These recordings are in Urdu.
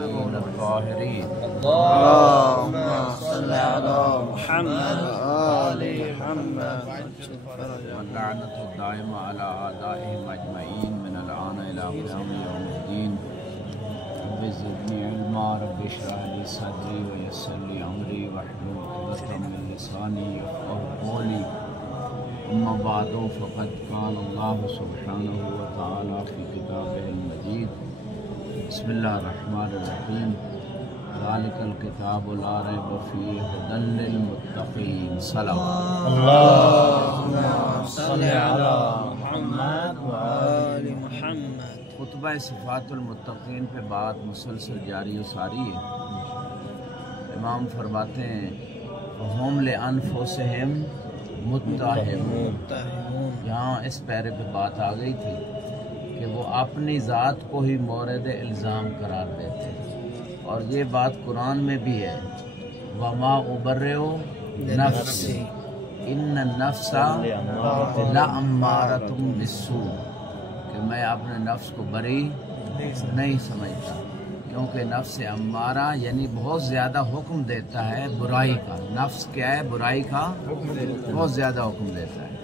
اللهم صل على محمد وآل محمد واللعنة الدائمة على أعدائهم أجمعين من الآن إلى قيام يوم الدين. رب زدني علما رب اشرح لي صدري ويسر لي أمري واحلل عقدة من لساني يفقهوا قولي. أما بعد فقد قال الله سبحانه وتعالى في كتابه المجيد بسم الله الرحمن الرحيم ذلك الكتاب لا ريب فيه هدى للمتقين. صلوات اللهم صل على محمد وآل محمد. خطبہ صفات المتقین پہ بات مسلسل جاری و ساری ہے. امام فرماتے ہیں ہم لانفسہم متہمون. یہاں اس پیرے پہ بات آ گئی تھی کہ وہ اپنی ذات کو ہی مورد الزام قرار دیتے ہیں، اور یہ بات قرآن میں بھی ہے وَمَا أُبَرِّئُ نَفْسِي إِنَّ النَّفْسَ لَأَمَّارَةٌ بِالسُّوءِ، کہ میں اپنے نفس کو بری نہیں سمجھتا، کیونکہ نفس امارہ یعنی بہت زیادہ حکم دیتا ہے برائی کا. نفس کیا ہے؟ برائی کا بہت زیادہ حکم دیتا ہے.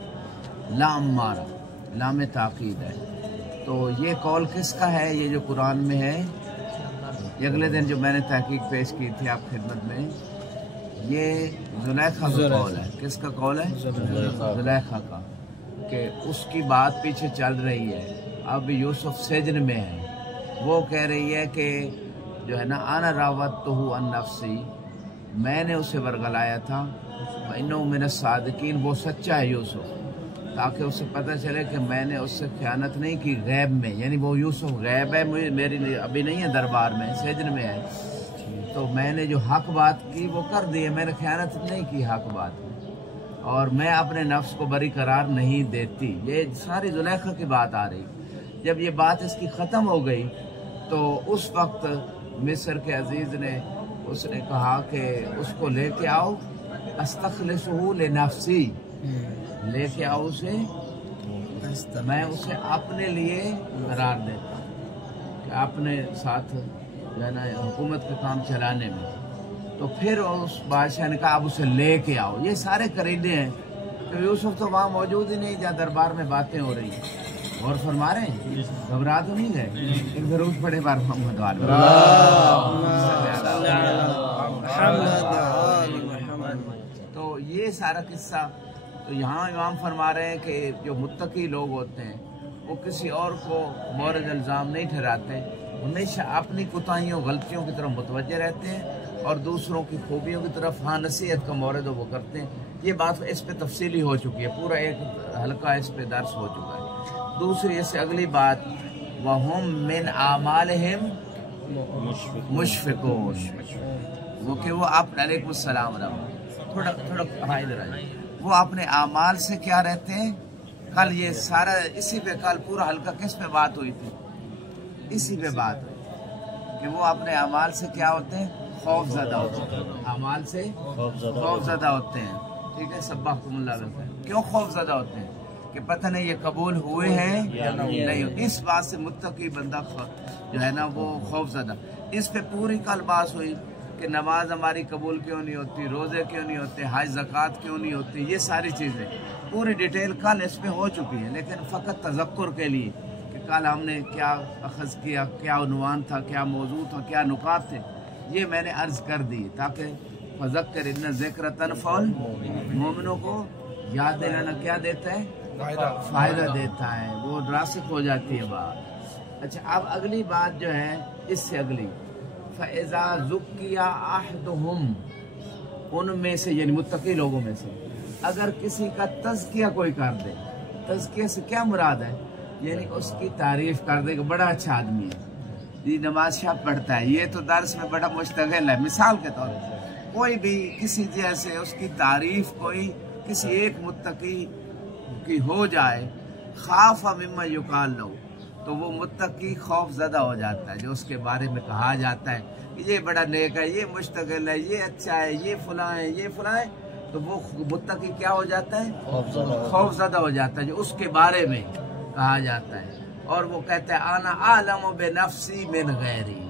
لا امارہ لام تاکید ہے. تو یہ قول کس کا ہے؟ یہ جو قرآن میں ہے. یہ اگلے دن جو میں نے تحقیق پیش کی تھی آپ خدمت میں، یہ زلیخا کا قول ہے. کس کا قول ہے؟ زلیخا کا، کہ اس کی بات پیچھے چل رہی ہے. اب یوسف سجن میں ہے، وہ کہہ رہی ہے کہ جو ہے نا انا راودتہ عن نفسی، میں نے اسے ورگلایا تھا، وانہ من الصادقین، وہ سچا ہے یوسف، تاکہ اسے پتہ چلے کہ میں نے اس سے خیانت نہیں کی غیب میں. یعنی وہ یوسف غیب ہے، میری ابھی نہیں ہے دربار میں، سجن میں ہے، تو میں نے جو حق بات کی وہ کر دی ہے، میں نے خیانت نہیں کی حق بات، اور میں اپنے نفس کو بری قرار نہیں دیتی. یہ ساری زلیخا کی بات آ رہی. جب یہ بات اس کی ختم ہو گئی تو اس وقت مصر کے عزیز نے اس نے کہا کہ اس کو لے کے آؤ، استخلصہ لنفسی، لے کے آؤ اسے، میں اسے اپنے لیے قرار دیتا ہوں کہ اپنے ساتھ جو ہے نا حکومت کا کام چلانے میں. تو پھر اس بادشاہ نے کہا اب اسے لے کے آؤ. یہ سارے قرینے ہیں کہ یوسف تو وہاں موجود ہی نہیں جہاں دربار میں باتیں ہو رہی ہیں. اور فرما رہے ہیں گھبرا تو نہیں گئے. ایک ضرور پڑے بار محمد تو یہ سارا قصہ. تو یہاں امام فرما رہے ہیں کہ جو متقی لوگ ہوتے ہیں وہ کسی اور کو مورد الزام نہیں ٹھہراتے، ہمیشہ اپنی کوتاہیوں غلطیوں کی طرف متوجہ رہتے ہیں اور دوسروں کی خوبیوں کی طرف نصیحت کا مورد وہ کرتے ہیں. یہ بات اس پہ تفصیلی ہو چکی ہے، پورا ایک حلقہ اس پہ درس ہو چکا ہے. دوسری اس سے اگلی بات وَهُمْ مِنْ أَعْمَالِهِمْ مُشْفِقُونَ، وہ کہ وہ اپنے علیکم السلام تھوڑا ادھر آئے، وہ اپنے اعمال سے کیا رہتے ہیں. کل یہ سارا اسی پہ کل پورا حلقہ کس پہ بات ہوئی تھی؟ اسی پہ بات ہوئی کہ وہ اپنے اعمال سے کیا ہوتے ہیں؟ خوف زدہ ہوتے ہیں. اعمال سے خوف زدہ ہوتے ہیں. ٹھیک ہے، سبحکم اللہ رہتا ہے. کیوں خوف زدہ ہوتے ہیں؟ کہ پتہ نہیں یہ قبول ہوئے ہیں یا نہیں. اس بات سے متقی بندہ جو ہے نا وہ خوف زدہ. اس پہ پوری کل بات ہوئی کہ نماز ہماری قبول کیوں نہیں ہوتی، روزے کیوں نہیں ہوتے، حج زکوٰۃ کیوں نہیں ہوتی. یہ ساری چیزیں پوری ڈیٹیل کل اس پہ ہو چکی ہیں، لیکن فقط تذکر کے لیے کہ کل ہم نے کیا اخذ کیا، کیا عنوان تھا، کیا موضوع تھا، کیا نکات تھے، یہ میں نے عرض کر دی تاکہ فذکر ان ذکر تنفع المؤمنوں کو یاد دلانا کیا دیتا ہے؟ فائدہ دیتا ہے، وہ راسخ ہو جاتی ہے بات. اچھا، اب اگلی بات جو ہے اس سے اگلی فَإِذَا زُكِّيَ أَحَدُهُمْ، ان میں سے یعنی متقی لوگوں میں سے اگر کسی کا تزکیہ کوئی کر دے. تزکیہ سے کیا مراد ہے؟ یعنی اس کی تعریف کر دے کہ بڑا اچھا آدمی ہے، یہ نماز شب پڑھتا ہے، یہ تو درس میں بڑا مشتغل ہے. مثال کے طور پر کوئی بھی کسی جیسے اس کی تعریف کوئی کسی ایک متقی کی ہو جائے، خاف مما یقال لو، تو وہ متقی خوف زدہ ہو جاتا ہے جو اس کے بارے میں کہا جاتا ہے کہ یہ بڑا نیک ہے، یہ مشتغل ہے، یہ اچھا ہے، یہ فلاں ہے، یہ فلاں ہے. تو وہ متقی کیا ہو جاتا ہے؟ خوف زدہ ہو جاتا ہے جو اس کے بارے میں کہا جاتا ہے. اور وہ کہتا ہے انا اعلم بنفسی من غیری،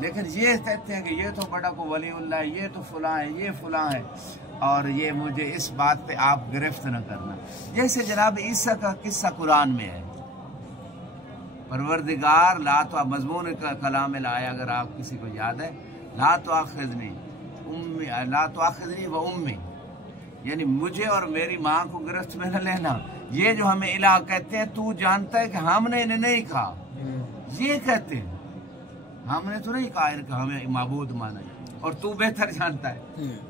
لیکن یہ کہتے ہیں کہ یہ تو بڑا کو ولی اللہ ہے، یہ تو فلاں ہے، یہ فلاں ہے، اور یہ مجھے اس بات پہ آپ گرفت نہ کرنا. جیسے جناب عیسیٰ کا قصہ قرآن میں ہے، پروردگار لا تو مضمون کا کلام لایا، اگر آپ کسی کو یاد ہے، لا تؤاخذنی و امی، یعنی مجھے اور میری ماں کو گرفت میں نہ لینا. یہ جو ہمیں الہ کہتے ہیں، تو جانتا ہے کہ ہم نے انہیں نہیں کہا، یہ کہتے ہیں، ہم نے تو نہیں کہا کہ ہمیں معبود مانا ہے، اور تو بہتر جانتا ہے.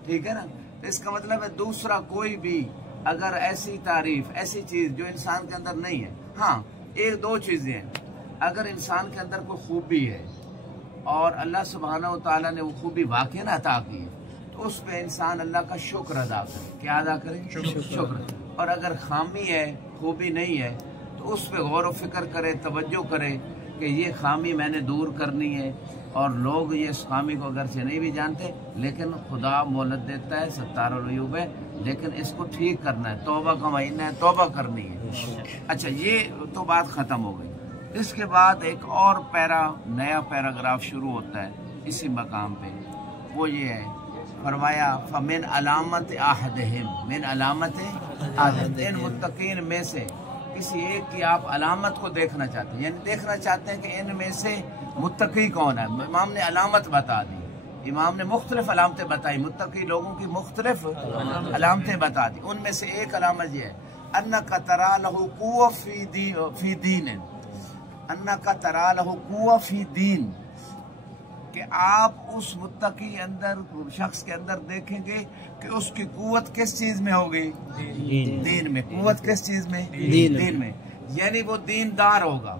ٹھیک ہے نا؟ تو اس کا مطلب ہے دوسرا کوئی بھی اگر ایسی تعریف، ایسی چیز جو انسان کے اندر نہیں ہے. ہاں، ایک دو چیزیں ہیں. اگر انسان کے اندر کوئی خوبی ہے اور اللہ سبحانہ و تعالیٰ نے وہ خوبی واقعاً عطا کی ہے، تو اس پہ انسان اللہ کا شکر ادا کرے. کیا ادا کرے؟ شکر. اور اگر خامی ہے، خوبی نہیں ہے، تو اس پہ غور و فکر کرے، توجہ کرے کہ یہ خامی میں نے دور کرنی ہے. اور لوگ یہ اس خامی کو اگرچہ نہیں بھی جانتے، لیکن خدا مہلت دیتا ہے، ستار العیوب ہے، لیکن اس کو ٹھیک کرنا ہے. توبہ کا مہینہ ہے، توبہ کرنی ہے. اچھا، یہ تو بات ختم ہو گئی. اس کے بعد ایک اور نیا پیراگراف شروع ہوتا ہے اسی مقام پہ. وہ یہ ہے، فرمایا فمن علامت احدہم، من علامت احدہم، ان متقین میں سے کسی ایک کی آپ علامت کو دیکھنا چاہتے ہیں، یعنی دیکھنا چاہتے ہیں کہ ان میں سے متقی کون ہے. امام نے علامت بتا دی، امام نے مختلف علامتیں بتائی، متقی لوگوں کی مختلف علامتیں بتا دی. ان میں سے ایک علامت یہ ہے، انک تری لہ قوۃ فی دین، انک تری لہ قوۃ فی دین، کہ آپ اس متقی اندر، شخص کے اندر دیکھیں گے کہ اس کی قوت کس چیز میں ہوگی؟ دین میں. قوت کس چیز میں؟ دین میں. یعنی وہ دیندار ہوگا،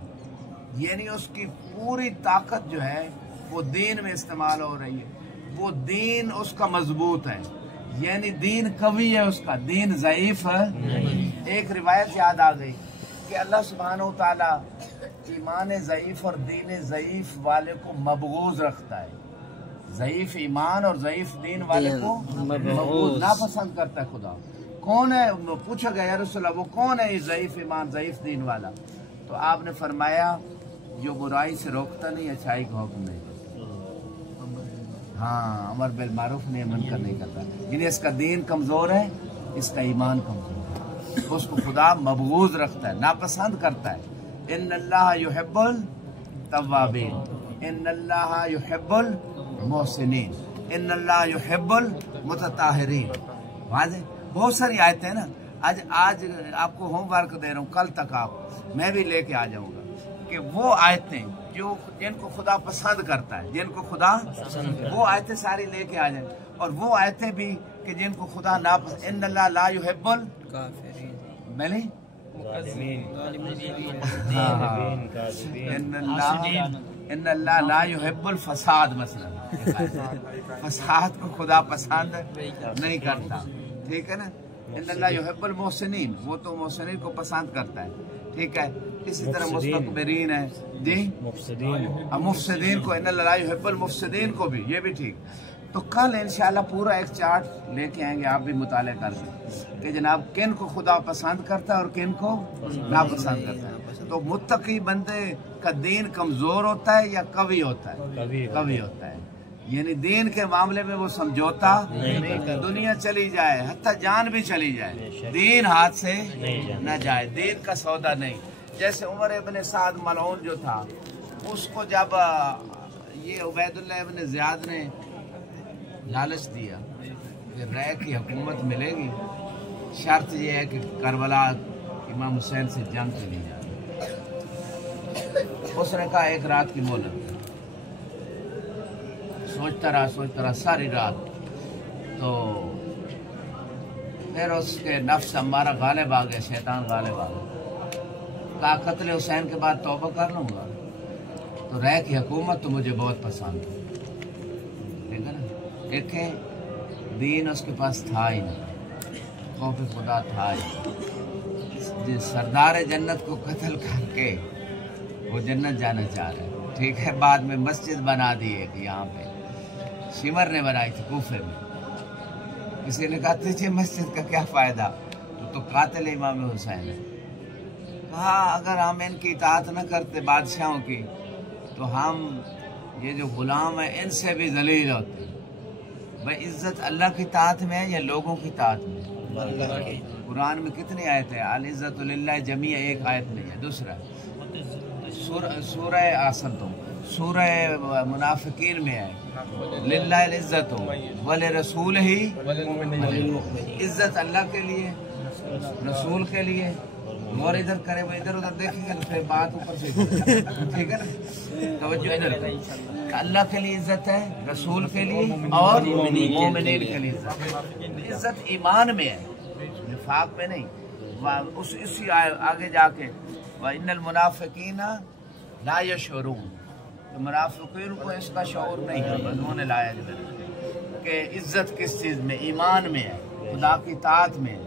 یعنی اس کی پوری طاقت جو ہے وہ دین میں استعمال ہو رہی ہے. وہ دین اس کا مضبوط ہے، یعنی دین قوی ہے، اس کا دین ضعیف ہے. ایک روایت یاد آ گئی کہ اللہ سبحانہ و تعالیٰ ایمان ضعیف اور دین ضعیف والے کو مبغوض رکھتا ہے. ضعیف ایمان اور ضعیف دین والے کو مبغوض، ناپسند کرتا ہے خدا. کون ہے؟ پوچھا گیا یا رسول اللہ، وہ کون ہے یہ ضعیف ایمان ضعیف دین والا؟ تو آپ نے فرمایا جو برائی سے روکتا نہیں، اچھائی کا حکم نہیں کرتا. ہاں، امر بالمعروف نہیں، منکر نہیں کرتا. یعنی اس کا دین کمزور ہے، اس کا ایمان کمزور ہے، اس کو خدا مبغوض رکھتا ہے، ناپسند کرتا ہے. ان اللہ یحب التوابین، ان اللہ یحب المحسنین، ان اللہ یحب المتطہرین. واضح بہت ساری آیتیں ہیں نا. آج آپ کو ہوم ورک دے رہا ہوں، کل تک میں بھی لے کے آ جاؤں گا کہ وہ آیتیں جن کو خدا پسند کرتا ہے، جن کو خدا وہ آیتیں ساری لے کے آ جائیں. اور وہ آیتیں بھی کہ جن کو خدا ناپسند، ان اللہ لا یحب الکافرین، ان اللہ لا یحب الفساد. مثلا فساد کو خدا پسند نہیں کرتا. ٹھیک ہے نا؟ ان اللہ یحب المحسنین، وہ تو محسنین کو پسند کرتا ہے. ٹھیک ہے؟ اسی طرح مستکبرین ہے، جی مفسدین کو، ان اللہ لا یحب المفسدین کو بھی، یہ بھی ٹھیک. تو کل انشاءاللہ پورا ایک چارٹ لے کے آئیں گے، آپ بھی مطالعہ کر دیں کہ جناب کن کو خدا پسند کرتا ہے اور کن کو ناپسند کرتا ہے. تو متقی بندے کا دین کمزور ہوتا ہے یا قوی ہوتا ہے؟ قوی ہوتا ہے. یعنی دین کے معاملے میں وہ سمجھوتا نہیں، دنیا چلی جائے، حتیٰ جان بھی چلی جائے، دین ہاتھ سے نہ جائے، دین کا سودا نہیں. جیسے عمر ابن سعد ملعون جو تھا، اس کو جب یہ عبید اللہ ابن زیاد نے لالچ دیا کہ رے کی حکومت ملے گی، شرط یہ ہے کہ کربلا امام حسین سے جنگ چلی جائے. اس نے کہا ایک رات کی مہلت. سوچتا رہا ساری رات. تو پھر اس کے نفس ہمارا غالب آ گیا، شیطان غالب آ گیا. کہا قتل حسین کے بعد توبہ کر لوں گا، تو رے کی حکومت تو مجھے بہت پسند ہے. ٹھیک ہے نا؟ دیکھیں دین اس کے پاس تھا ہی نہیں، خوف خدا تھا ہی. سردار جنت کو قتل کر کے وہ جنت جانا چاہ رہے. ٹھیک ہے؟ بعد میں مسجد بنا دی ایک یہاں پہ، شمر نے بنائی تھی کوفے میں. کسی نے کہا تجھے مسجد کا کیا فائدہ، تو قاتل امام حسین ہے. کہا اگر ہم ان کی اطاعت نہ کرتے بادشاہوں کی، تو ہم یہ جو غلام ہیں ان سے بھی ذلیل ہوتے ہیں. بھائی عزت اللہ کی طاعت میں ہے یا لوگوں کی طاعت میں؟ اللہ کی. قرآن میں کتنی آیت ہے؟ العزت للہ جمیع ایک آیت میں ہے. دوسرا سورہ آسنتم سورہ منافقین میں ہے للہ العزت ولرسول ہی. عزت اللہ کے لیے رسول کے لیے. اور ادھر کرے وہ ادھر ادھر دیکھیں گے تو پھر بات اوپر سے ٹھیک ہے نا. توجہ ادھر اللہ کے لیے عزت ہے رسول کے لیے اور مومنین کے لیے عزت. عزت ایمان میں ہے نفاق میں نہیں. اسی آگے جا کے وَإِنَّ الْمُنَافِقِينَ لَا يَشْعُرُونَ منافقین کو اس کا شعور نہیں ہے. انہوں نے لایا کہ عزت کس چیز میں؟ ایمان میں ہے خدا کی طاعت میں ہے.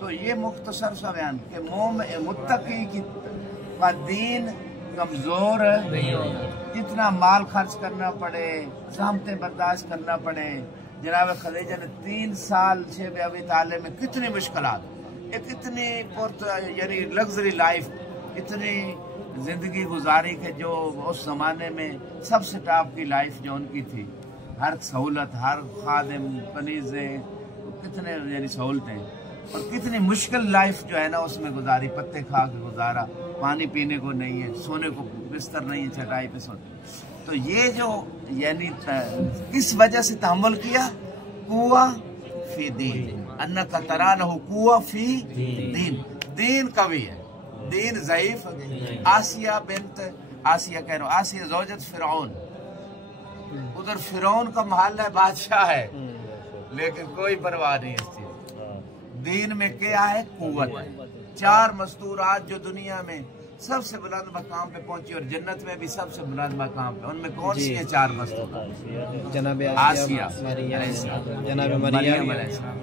تو یہ مختصر سا بیان کہ متقی کا دین کمزور جتنا مال خرچ کرنا پڑے زحمتیں برداشت کرنا پڑے. جناب خدیجہ نے 3 سال شیب ابی طالب میں کتنی مشکلات کتنی یعنی لگژری لائف اتنی زندگی گزاری کہ جو اس زمانے میں سب سے ٹاپ کی لائف جو ان کی تھی. ہر سہولت ہر خادم کنیزیں کتنے یعنی سہولتیں اور کتنی مشکل لائف جو ہے نا اس میں گزاری. پتے کھا کے گزارا پانی پینے کو نہیں ہے سونے کو بستر نہیں ہے چٹائی پہ سونے. تو یہ جو یعنی کس وجہ سے تحمل کیا؟ قوہ فی دین انکا ترانہ قوہ فی دین. دین قوی ہے دین ضعیف. آسیہ بنت آسیہ کہہ رہا ہوں آسیہ زوجت فرعون ادھر فرعون کا محل ہے بادشاہ ہے لیکن کوئی پرواہ نہیں اس چیز. دین میں کیا ہے؟ قوت ہے. 4 مستورات جو دنیا میں سب سے بلند مقام پہ پہنچی اور جنت میں بھی سب سے بلند مقام پہ ان میں کون سی ہے 4 مستورات؟ جناب آسیہ جناب مریم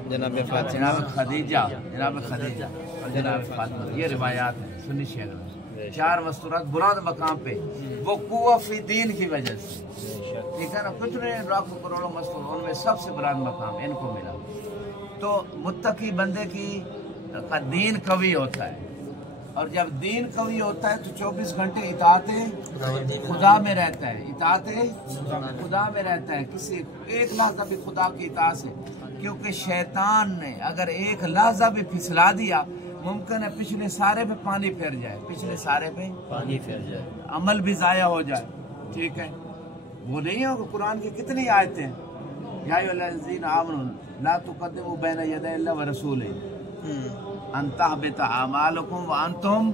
جناب فاطمہ جناب خدیجہ اور جناب فاطمہ. یہ روایات ہیں سنی شیخ میں 4 مستورات بلند مقام پہ وہ قوہ فی دین کی وجہ سے. ٹھیک ہے نا. کتنے لاکھوں کروڑوں مستور ان میں سب سے بلند مقام ان کو ملا. تو متقی بندے کی دین قوی ہوتا ہے اور جب دین قوی ہوتا ہے تو 24 گھنٹے اطاعت خدا میں رہتا ہے. اطاعت خدا میں رہتا ہے. کسی ایک لحظہ بھی خدا کی اطاعت سے کیونکہ شیطان نے اگر ایک لحظہ بھی پھسلا دیا ممکن ہے پچھلے سارے پہ پانی پھیر جائے پچھلے سارے پہ پانی پھیر جائے عمل بھی ضائع ہو جائے. ٹھیک ہے. وہ نہیں ہوگا. قرآن کی کتنی آیتیں یا ایھا الذین آمنوا لا تقدموا بین یدی اللہ ورسولہ ان تحبط اعمالکم وانتم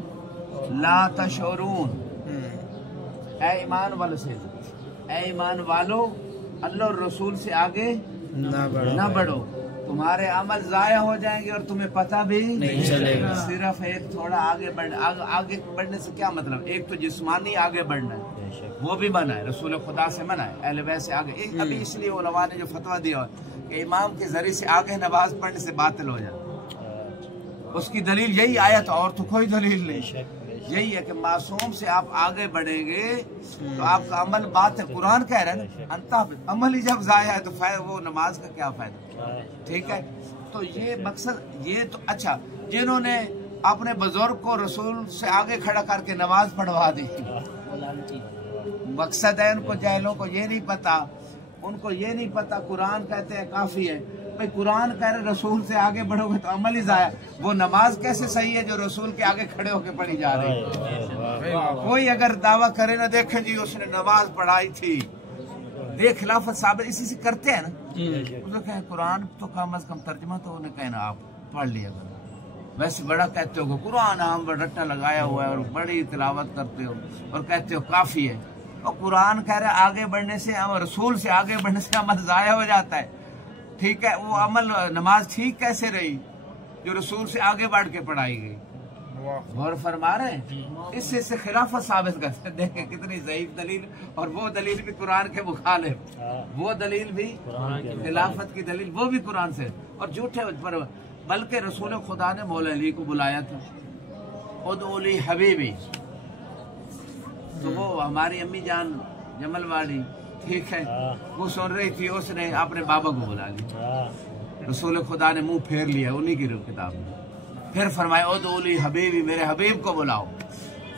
لا تشعرون. اے ایمان والو سے اے ایمان والو اللہ اور رسول سے آگے نہ بڑھو تمہارے عمل ضائع ہو جائیں گے اور تمہیں پتہ بھی نہیں چلے گا. صرف ایک تھوڑا آگے بڑھنے سے کیا مطلب؟ ایک تو جسمانی آگے بڑھنا ہے وہ بھی منع ہے رسول خدا سے منع ہے. اہل بیت سے آگے ابھی اس لیے علماء نے جو فتویٰ دیا کہ امام کے ذریعے سے آگے نماز پڑھنے سے باطل ہو جاتا. اس کی دلیل یہی آیت اور تو کوئی دلیل نہیں. یہی ہے کہ معصوم سے آپ آگے بڑھیں گے تو آپ کا عمل بات ہے. قرآن کہہ رہا ہے نا انتہا عمل ہی جب ضائع ہے تو وہ نماز کا کیا فائدہ؟ ٹھیک ہے. تو یہ مقصد یہ تو اچھا جنہوں نے اپنے بزرگ کو رسول سے آگے کھڑا کر کے نماز پڑھوا دی مقصد ہے ان کو جاہلوں کو یہ نہیں پتا. ان کو یہ نہیں پتا قرآن کہتے ہیں کافی ہے. بھئی قرآن کہہ رہے رسول سے آگے بڑھو گے تو عمل ہی ضائع. وہ نماز کیسے صحیح ہے جو رسول کے آگے کھڑے ہو کے پڑھی جا رہی ہے؟ کوئی اگر دعویٰ کرے نہ دیکھیں جی اس نے نماز پڑھائی تھی دیکھ خلافت ثابت اسی سے کرتے ہیں نا. انہوں نے کہا قرآن تو کم از کم ترجمہ تو انہیں کہنا آپ پڑھ لیا کرو. ویسے بڑا کہتے ہو کہ قرآن ہم رٹا لگایا ہوا ہے اور بڑی تلاوت کرتے ہو اور کہتے ہو کافی ہے. اور قرآن کہہ رہے آگے بڑھنے سے رسول سے آگے بڑھنے سے عمل ضائع ہو جاتا ہے. ٹھیک ہے. وہ عمل نماز ٹھیک کیسے رہی جو رسول سے آگے بڑھ کے پڑھائی گئی؟ غور فرما رہے ہیں. اس سے خلافت ثابت کرتے ہیں. دیکھیں کتنی ضعیف دلیل اور وہ دلیل بھی قرآن کے مخالف. وہ دلیل بھی خلافت کی دلیل وہ بھی قرآن سے اور جھوٹے پر. بلکہ رسول خدا نے مولا علی کو بلایا تھا ادعو لی حبیبی. تو وہ ہماری امی جان جمل والی ٹھیک ہے وہ سن رہی تھی اس نے اپنے بابا کو بلا لیا. رسول خدا نے منہ پھیر لیا انہی کی کتاب میں. پھر فرمایا ادعو لی حبیبی میرے حبیب کو بلاؤ.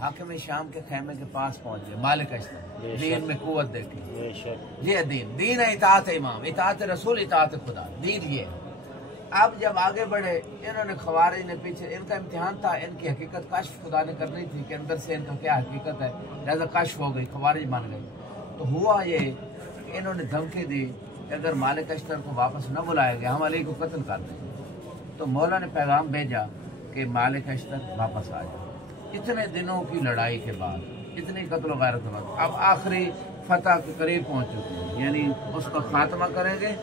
حاکم شام کے خیمے کے پاس پہنچ گئے مالک اشتر دین میں قوت دیکھی یہ ہے دین ہے اطاعت امام اطاعت رسول اطاعت خدا دین یہ ہے اب جب آگے بڑھے انہوں نے خوارج نے پیچھے ان کا امتحان تھا ان کی حقیقت کشف خدا نے کرنی تھی کہ اندر سے ان کا کیا حقیقت ہے لہذا کشف ہو گئی خوارج مان گئی تو ہوا یہ کہ انہوں نے دھمکی دی کہ اگر مالک اشتر کو واپس نہ بلایا گیا ہم علی کو قتل کر دیں تو مولا نے پیغام بھیجا کہ مالک اشتر واپس آ جائے اتنے دنوں کی لڑائی کے بعد اتنی قتل و غارت کے بعد اب آخری فتح کے قریب پہنچ چکے ہیں یعنی اس کا خاتمہ کریں گے